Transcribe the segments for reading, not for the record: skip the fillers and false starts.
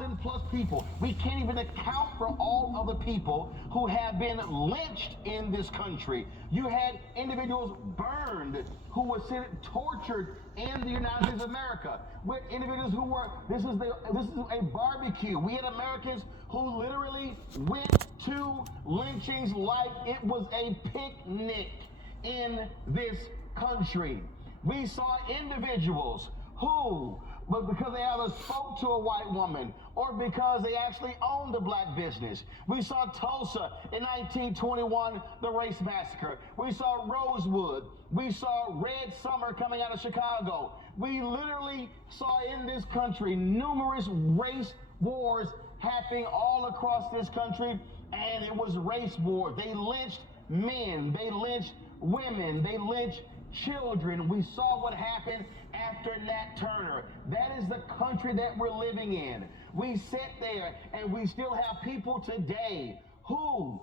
2,000 plus people. We can't even account for all of the people who have been lynched in this country. You had individuals burned who were tortured in the United States of America. With individuals who were, this is a barbecue. We had Americans who literally went to lynchings like it was a picnic in this country. We saw individuals who, but because they either spoke to a white woman or because they actually owned a black business. We saw Tulsa in 1921, the race massacre. We saw Rosewood. We saw Red Summer coming out of Chicago. We literally saw in this country numerous race wars happening all across this country, and it was race wars. They lynched men, they lynched women, they lynched children. We saw what happened after Nat Turner. That is the country that we're living in. We sit there and we still have people today who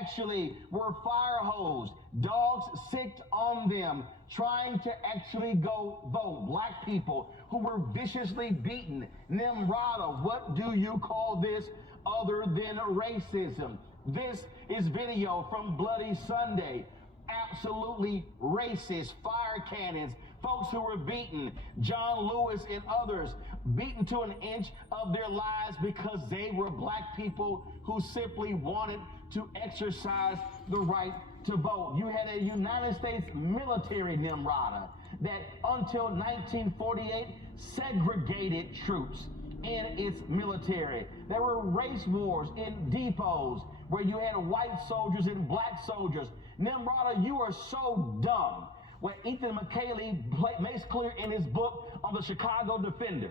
actually were fire hosed, dogs sicked on them, trying to actually go vote. Black people who were viciously beaten. Nimrata, what do you call this other than racism? This is video from Bloody Sunday. Absolutely racist. Fire cannons, folks who were beaten, John Lewis and others, beaten to an inch of their lives because they were black people who simply wanted to exercise the right to vote. You had a United States military Nimrata that until 1948 segregated troops in its military. There were race wars in depots where you had white soldiers and black soldiers. Nimrata, you are so dumb. What Ethan McKaylee makes clear in his book on the Chicago Defender.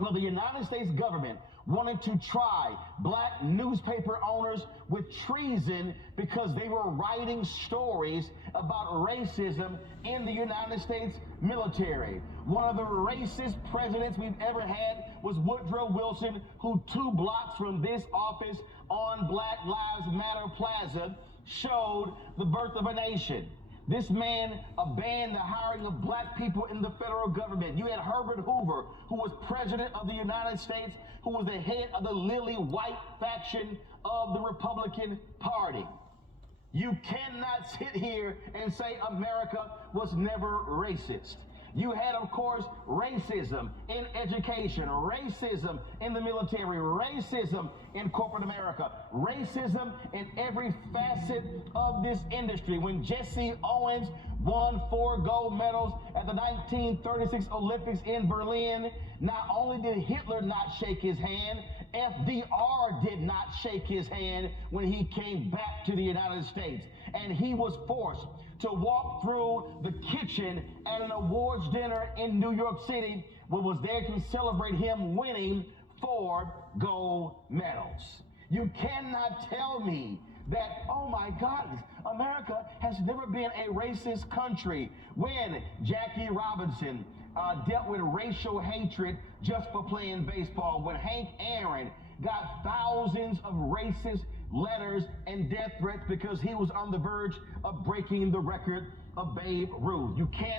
Well, the United States government wanted to try black newspaper owners with treason because they were writing stories about racism in the United States military. One of the racist presidents we've ever had was Woodrow Wilson, who 2 blocks from this office on Black Lives Matter Plaza showed the birth of a nation. This man abandoned the hiring of black people in the federal government. You had Herbert Hoover, who was president of the United States, who was the head of the lily white faction of the Republican Party. You cannot sit here and say America was never racist. You had, of course, racism in education, racism in the military, racism in corporate America, racism in every facet of this industry. When Jesse Owens won 4 gold medals at the 1936 Olympics in Berlin, not only did Hitler not shake his hand, FDR did not shake his hand when he came back to the United States. And he was forced to walk through the kitchen at an awards dinner in New York City, what was there to celebrate him winning 4 gold medals. You cannot tell me that, oh my God, America has never been a racist country, when Jackie Robinson dealt with racial hatred just for playing baseball, when Hank Aaron got thousands of racist letters and death threats because he was on the verge of breaking the record of Babe Ruth. You can't